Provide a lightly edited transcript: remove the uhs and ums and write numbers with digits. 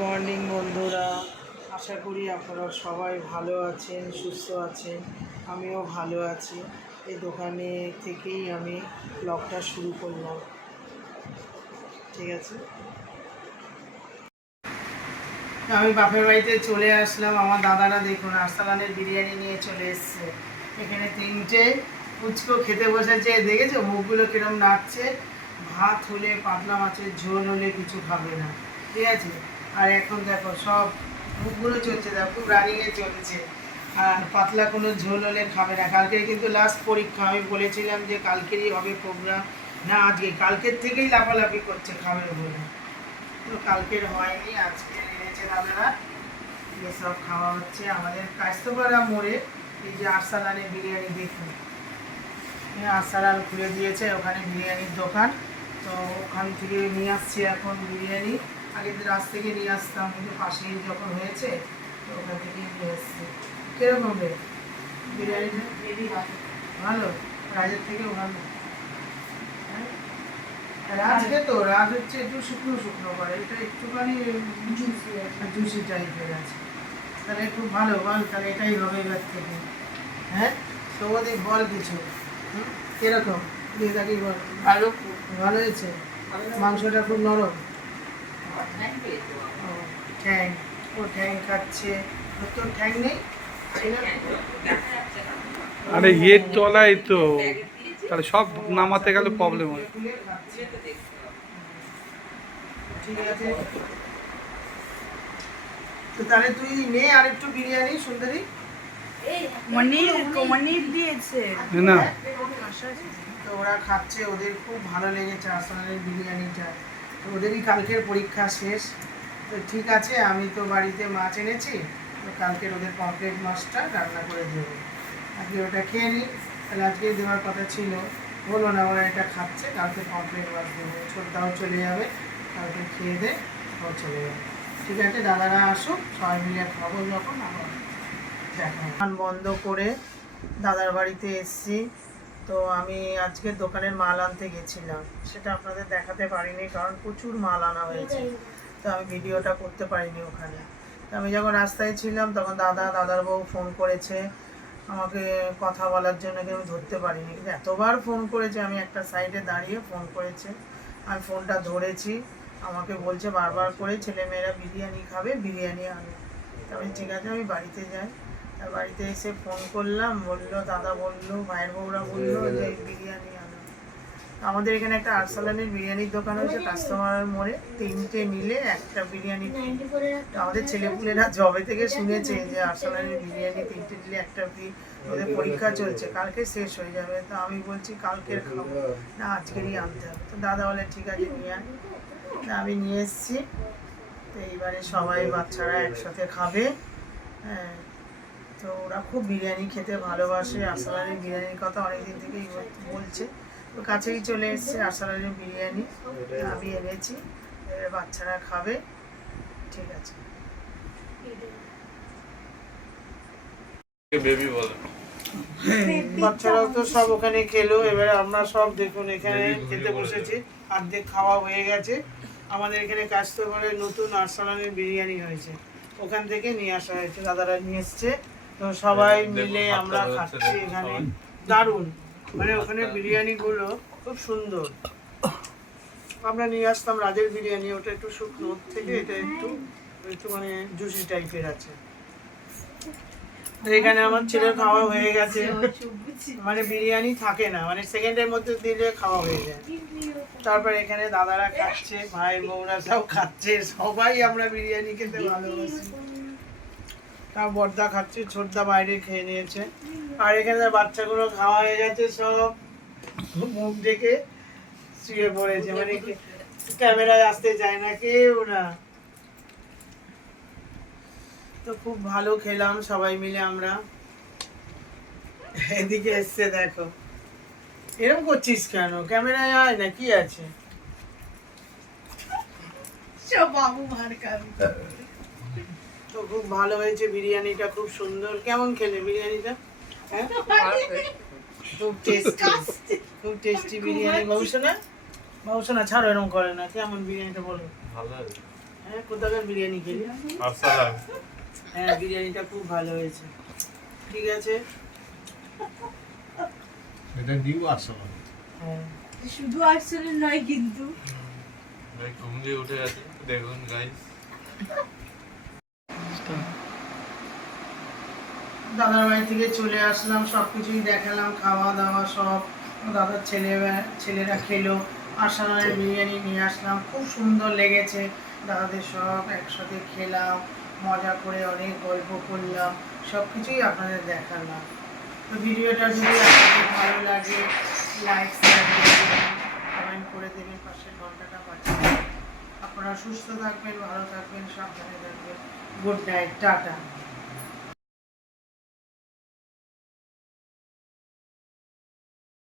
Morning বন্ধুরা, আশা করি আপনারা সবাই ভালো আছেন, সুস্থ আছেন। আমিও ভালো আছি। এই দোকানে থেকেই আমি ব্লগটা শুরু করলাম। ঠিক আছে, আমি বাপের বাড়িতে চলে আসলাম। আমার দাদারা দেখুন আরসালানের বিরিয়ানি নিয়ে চলে এসছে। এখানে তিনটে ফুচকো খেতে বসেছে, দেখেছো মুখগুলো কিরম নাচছে। ভাত হলে, পাতলা মাছের ঝোল হলে কিছু খাবে না, ঠিক আছে। আর এখন দেখো সব মুখগুলো চলছে, দেখো খুব রানিংয়ে চলছে। আর পাতলা কোনো ঝোল হলে খাবে না। কালকে কিন্তু লাস্ট পরীক্ষা, আমি বলেছিলাম যে কালকেরই হবে প্রোগ্রাম, না আজকে, কালকের থেকেই লাফালাফি করছে খাবে বলে। তো কালকের হয়নি, আজকে এনেছে দাদারা, এগুলো সব খাওয়া হচ্ছে। আমাদের কাস্তপাড়া মোড়ে এই যে আরসালানের বিরিয়ানি দেখুন, আরসালান খুলে দিয়েছে, ওখানে বিরিয়ানির দোকান। তো ওখান থেকে নিয়ে আসছি এখন বিরিয়ানি। আগে তো রাত থেকে নিয়ে আসতাম, কিন্তু পাশেই যখন হয়েছে তো ওখান থেকেই নিয়ে এসছি। কীরকম হবে বিরিয়ানিটা? ভালো, রাজের থেকেও ভালো। রাজকে তো রাজ হচ্ছে একটু শুকনো শুকনো করে, এটা একটুখানি জুসি টাইপের আছে। তাহলে খুব ভালো, বল তাহলে এটাই হবে এবার থেকে। হ্যাঁ সৌদি বল কিছু, কিরকম দিয়ে থাকি বল। ভালো, ভালো হয়েছে। মাংসটা খুব নরম। ঠ্যাং, ও ঠ্যাং খাচ্ছে। তোর ঠ্যাং নেই? আরে এর তলায় তো, তাহলে সব নামাতে গেলে প্রবলেম হয়। ঠিক আছে, তো তাহলে তুই নে আর একটু বিরিয়ানি সুন্দরী। মনির দিয়েছে না তো ওরা খাচ্ছে, ওদের খুব ভালো লেগেছে আরসালানের বিরিয়ানিটা। তো ওদেরই কালকের পরীক্ষা শেষ। তো ঠিক আছে, আমি তো বাড়িতে মাছ এনেছি, তো কালকের ওদের পমফ্রেট মাছটা রান্না করে দেবো। আজকে ওটা খেয়ে নিই, তাহলে আজকে দেওয়ার কথা ছিল, বলো না, ওরা এটা খাচ্ছে। কালকে পমফ্রেট মাছ দেবো, ছোটটাও চলে যাবে, কালকে খেয়ে দে ও চলে যাবে। ঠিক আছে, দাদারা আসুক, সবাই মিলে খাবো যখন আবার দেখো। দোকান বন্ধ করে দাদার বাড়িতে এসেছি। তো আমি আজকে দোকানের মাল আনতে গেছিলাম, সেটা আপনাদের দেখাতে পারিনি, কারণ প্রচুর মাল আনা হয়েছে, তো আমি ভিডিওটা করতে পারিনি ওখানে। তো আমি যখন রাস্তায় ছিলাম তখন দাদার বউ ফোন করেছে আমাকে কথা বলার জন্য, আমি ধরতে পারিনি, কিন্তু এতবার ফোন করেছে, আমি একটা সাইডে দাঁড়িয়ে ফোন করেছে, আমি ফোনটা ধরেছি। আমাকে বলছে বারবার করে ছেলেমেয়েরা বিরিয়ানি খাবে, বিরিয়ানি আনো। আমি ঠিক আছে, আমি বাড়িতে যাই। আর বাড়িতে এসে ফোন করলাম, দাদা বললো, ভাইয়ের বউরা বললো যে বিরিয়ানি আনো। আমাদের এখানে একটা আরসালানের বিরিয়ানির দোকান হয়েছে কাস্টমার মোড়ে, তিনটে নিলে একটা বিরিয়ানি। আমাদের ছেলেপুলেরা জবে থেকে শুনেছে যে আরসালানের বিরিয়ানি তিনটে নিলে একটা ফ্রি। ওদের পরীক্ষা চলছে, কালকে শেষ হয়ে যাবে। তো আমি বলছি কালকের খাবো না, আজকেরই আনতে হবে। তো দাদা বলে ঠিক আছে নিয়ে আয়। আমি নিয়ে এসেছি। তো এইবারে সবাই বাচ্চারা একসাথে খাবে। হ্যাঁ, তো ওরা খুব বিরিয়ানি খেতে ভালোবাসে। আরসালানের বিরিয়ানির কথা অনেকদিন থেকেই বলছে। তো কাছেই চলে এসছে আরসালানের বিরিয়ানি, আমি এনেছি, বাচ্চারা খাবে। ঠিক আছে, বাচ্চারাও তো সব ওখানে খেলো। এবারে আমরা সব দেখুন এখানে খেতে বসেছি, অর্ধেক খাওয়া হয়ে গেছে। আমাদের এখানে কাস্টমারে নতুন আরসালানের বিরিয়ানি হয়েছে, ওখান থেকে নিয়ে আসা হয়েছে, দাদারা নিয়ে এসছে। তো সবাই মিলে আমরা খাচ্ছি এখানে, দারুণ। মানে ওখানে বিরিয়ানিগুলো খুব সুন্দর। আমরা নিয়ে আসতাম রাজের বিরিয়ানি, ওটা একটু শুকনো, থেকে এটা একটু একটু মানে জুসি টাইপের আছে। এখানে আমার ছেলের খাওয়া হয়ে গেছে, মানে বিরিয়ানি থাকে না, মানে সেকেন্ডের মধ্যে দিলে খাওয়া হয়ে যায়। তারপর এখানে দাদারা খাচ্ছে, ভাই বউরা সব খাচ্ছে, সবাই আমরা বিরিয়ানি খেতে ভালোবাসি। তাও বর্দা খাচ্ছে, ছোটদা বাইরে খেয়ে নিয়েছে। আর এখানে বাচ্চাগুলো খাওয়া হয়ে গেছে, সব মুখ ডেকে শুয়ে পড়েছে, মানে ক্যামেরায় আসতে চায় না কেউ না। তো খুব ভালো খেলাম সবাই মিলে আমরা। এদিকে এসছে দেখো, এরকম করছিস কেন? ক্যামেরায় আয় না, কি আছে? বাবু মার খাবে। তো খুব ভালো হয়েছে বিরিয়ানিটা, খুব সুন্দর। কেমন খেলে বিরিয়ানিটা? হ্যাঁ খুব টেস্টি, খুব টেস্টি বিরিয়ানি। বাবুসোনা, বাবুসোনা ছাড়ো, এরকম করে না। কেমন বিরিয়ানিটা বলো? ভালো। হ্যাঁ কোথাকার বিরিয়ানি খেলি? আসসালাম। হ্যাঁ বিরিয়ানিটা খুব ভালো হয়েছে। ঠিক আছে। এটা নিউ আসসালাম। হ্যাঁ শুধু আসলে নয় কিন্তু ভাই ঘুম দিয়ে উঠে গেছে দেখুন গাইস। দাদার বাড়ি থেকে চলে আসলাম, সব কিছুই দেখালাম, খাওয়া দাওয়া সব দাদার ছেলেরা খেলো। আর্সেনালের বিরিয়ানি নিয়ে আসলাম, খুব সুন্দর লেগেছে। দাদাদের সব একসাথে খেলাম, মজা করে অনেক গল্প করলাম, সব কিছুই আপনাদের দেখালাম। তো ভিডিওটা যদি আপনাদের ভালো লাগে লাইক শেয়ার করে দেবেন, কমেন্ট করে দেবেন, পাশের ঘন্টাটা বাজিয়ে দেবেন। আপনারা সুস্থ থাকবেন, ভালো থাকবেন, সাবধানে থাকবেন। Good night, tata.